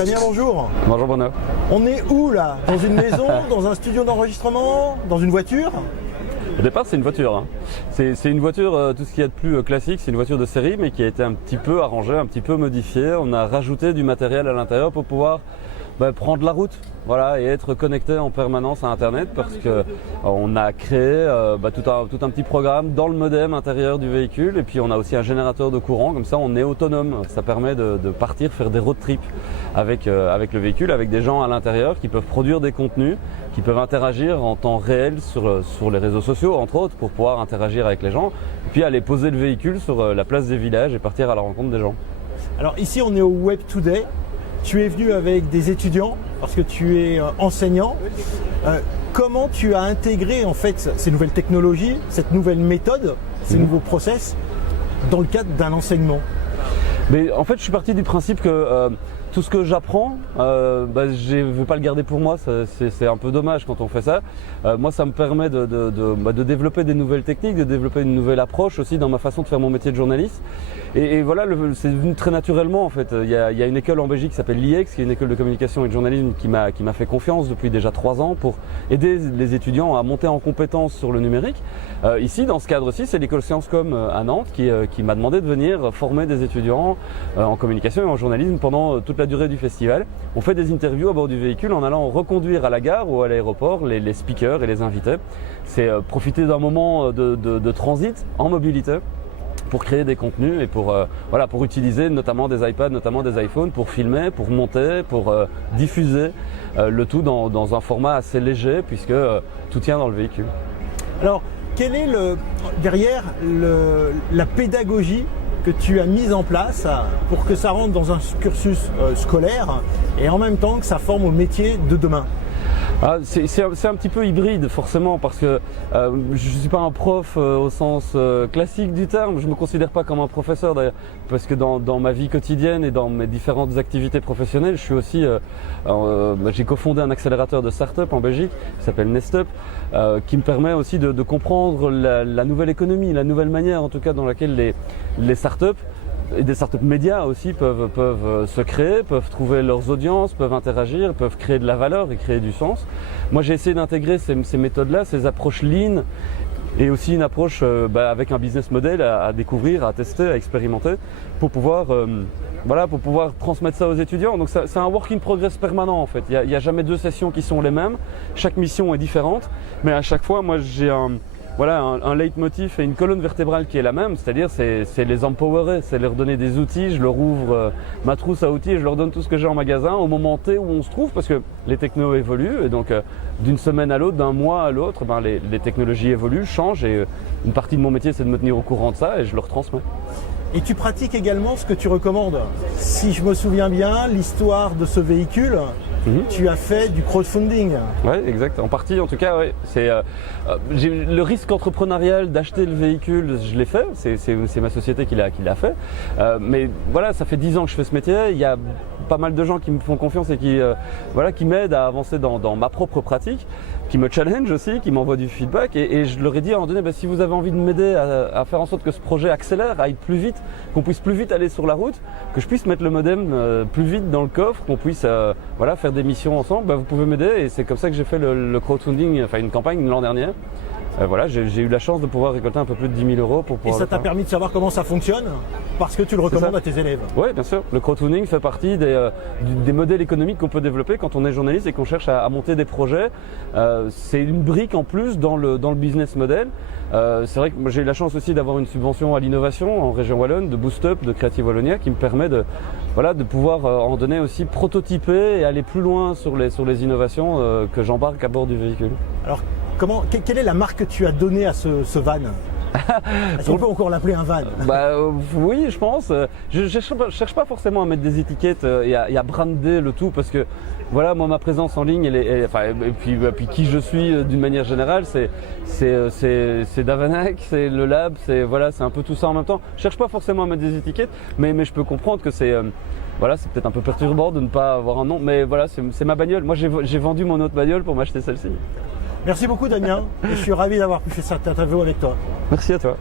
Damien, bonjour. Bonjour Bruno. On est où là? Dans une maison? Dans un studio d'enregistrement? Dans une voiture? Au départ, c'est une voiture. Hein. C'est une voiture, tout ce qu'il y a de plus classique, c'est une voiture de série, mais qui a été un petit peu arrangée, un petit peu modifiée. On a rajouté du matériel à l'intérieur pour pouvoir prendre la route, voilà, et être connecté en permanence à Internet, parce que on a créé tout un petit programme dans le modem intérieur du véhicule, et puis on a aussi un générateur de courant, comme ça on est autonome. Ça permet de partir faire des road trips avec le véhicule, avec des gens à l'intérieur qui peuvent produire des contenus, qui peuvent interagir en temps réel sur les réseaux sociaux, entre autres, pour pouvoir interagir avec les gens, et puis aller poser le véhicule sur la place des villages et partir à la rencontre des gens. Alors ici on est au Web Today. Tu es venu avec des étudiants parce que tu es enseignant. Comment tu as intégré en fait ces nouvelles technologies, cette nouvelle méthode, ces nouveaux process dans le cadre d'un enseignement? Mais en fait, je suis parti du principe que tout ce que j'apprends, je ne veux pas le garder pour moi, c'est un peu dommage quand on fait ça. Moi, ça me permet de développer des nouvelles techniques, de développer une nouvelle approche aussi dans ma façon de faire mon métier de journaliste. Et voilà, c'est venu très naturellement en fait. Il y a une école en Belgique qui s'appelle l'IEX, qui est une école de communication et de journalisme qui m'a fait confiance depuis déjà 3 ans pour aider les étudiants à monter en compétences sur le numérique. Ici, dans ce cadre-ci, c'est l'école Sciences Com à Nantes qui m'a demandé de venir former des étudiants en communication et en journalisme pendant toute la durée du festival. On fait des interviews à bord du véhicule en allant reconduire à la gare ou à l'aéroport les speakers et les invités. C'est profiter d'un moment de transit en mobilité pour créer des contenus et pour utiliser notamment des iPads, notamment des iPhones pour filmer, pour monter, pour diffuser le tout dans un format assez léger puisque tout tient dans le véhicule. Alors, quelle est derrière la pédagogie que tu as mise en place pour que ça rentre dans un cursus scolaire et en même temps que ça forme au métier de demain? C'est un petit peu hybride forcément parce que je ne suis pas un prof au sens classique du terme, je ne me considère pas comme un professeur d'ailleurs parce que dans ma vie quotidienne et dans mes différentes activités professionnelles, je suis aussi, j'ai cofondé un accélérateur de start-up en Belgique qui s'appelle Nestup qui me permet aussi de comprendre la nouvelle économie, la nouvelle manière en tout cas dans laquelle les start-up et des startups médias aussi peuvent se créer, peuvent trouver leurs audiences, peuvent interagir, peuvent créer de la valeur et créer du sens. Moi j'ai essayé d'intégrer ces méthodes-là, ces approches lean et aussi une approche avec un business model à découvrir, à tester, à expérimenter pour pouvoir transmettre ça aux étudiants. Donc c'est un work in progress permanent en fait. Il n'y a jamais 2 sessions qui sont les mêmes, chaque mission est différente, mais à chaque fois moi j'ai un leitmotiv et une colonne vertébrale qui est la même, c'est-à-dire c'est les empowerer, c'est leur donner des outils, je leur ouvre ma trousse à outils et je leur donne tout ce que j'ai en magasin au moment T où on se trouve parce que les technos évoluent et donc d'une semaine à l'autre, d'un mois à l'autre, les technologies évoluent, changent et une partie de mon métier c'est de me tenir au courant de ça et je leur transmets. Et tu pratiques également ce que tu recommandes. Si je me souviens bien, l'histoire de ce véhicule, tu as fait du crowdfunding. Oui, exact. En partie, en tout cas, oui. J'ai le risque entrepreneurial d'acheter le véhicule, je l'ai fait. C'est ma société qui l'a fait. Mais voilà, ça fait 10 ans que je fais ce métier. Il y a pas mal de gens qui me font confiance et qui m'aident à avancer dans ma propre pratique, qui me challenge aussi, qui m'envoient du feedback. Et je leur ai dit à un moment donné, si vous avez envie de m'aider à faire en sorte que ce projet accélère, aille plus vite, qu'on puisse plus vite aller sur la route, que je puisse mettre le modem plus vite dans le coffre, qu'on puisse faire des missions ensemble, vous pouvez m'aider. Et c'est comme ça que j'ai fait le crowdfunding, une campagne l'an dernier. J'ai eu la chance de pouvoir récolter un peu plus de 10 000 euros pour pouvoir. Et ça t'a permis de savoir comment ça fonctionne parce que tu le recommandes à tes élèves. Oui, bien sûr. Le crowdfunding fait partie des modèles économiques qu'on peut développer quand on est journaliste et qu'on cherche à monter des projets. C'est une brique en plus dans le business model. C'est vrai que j'ai eu la chance aussi d'avoir une subvention à l'innovation en région wallonne, de Boost Up, de Creative Wallonia, qui me permet de pouvoir en donner aussi prototyper et aller plus loin sur les innovations que j'embarque à bord du véhicule. Alors, quelle est la marque que tu as donnée à ce van? Est-ce qu'on peut encore l'appeler un van? Oui, je pense. Je cherche pas forcément à mettre des étiquettes et à brander le tout parce que moi ma présence en ligne et puis qui je suis d'une manière générale, c'est Davanac, c'est le lab, c'est un peu tout ça en même temps. Je cherche pas forcément à mettre des étiquettes, mais je peux comprendre que c'est peut-être un peu perturbant de ne pas avoir un nom, mais c'est ma bagnole. Moi j'ai vendu mon autre bagnole pour m'acheter celle-ci. Merci beaucoup Damien, et je suis ravi d'avoir pu faire cette interview avec toi. Merci à toi.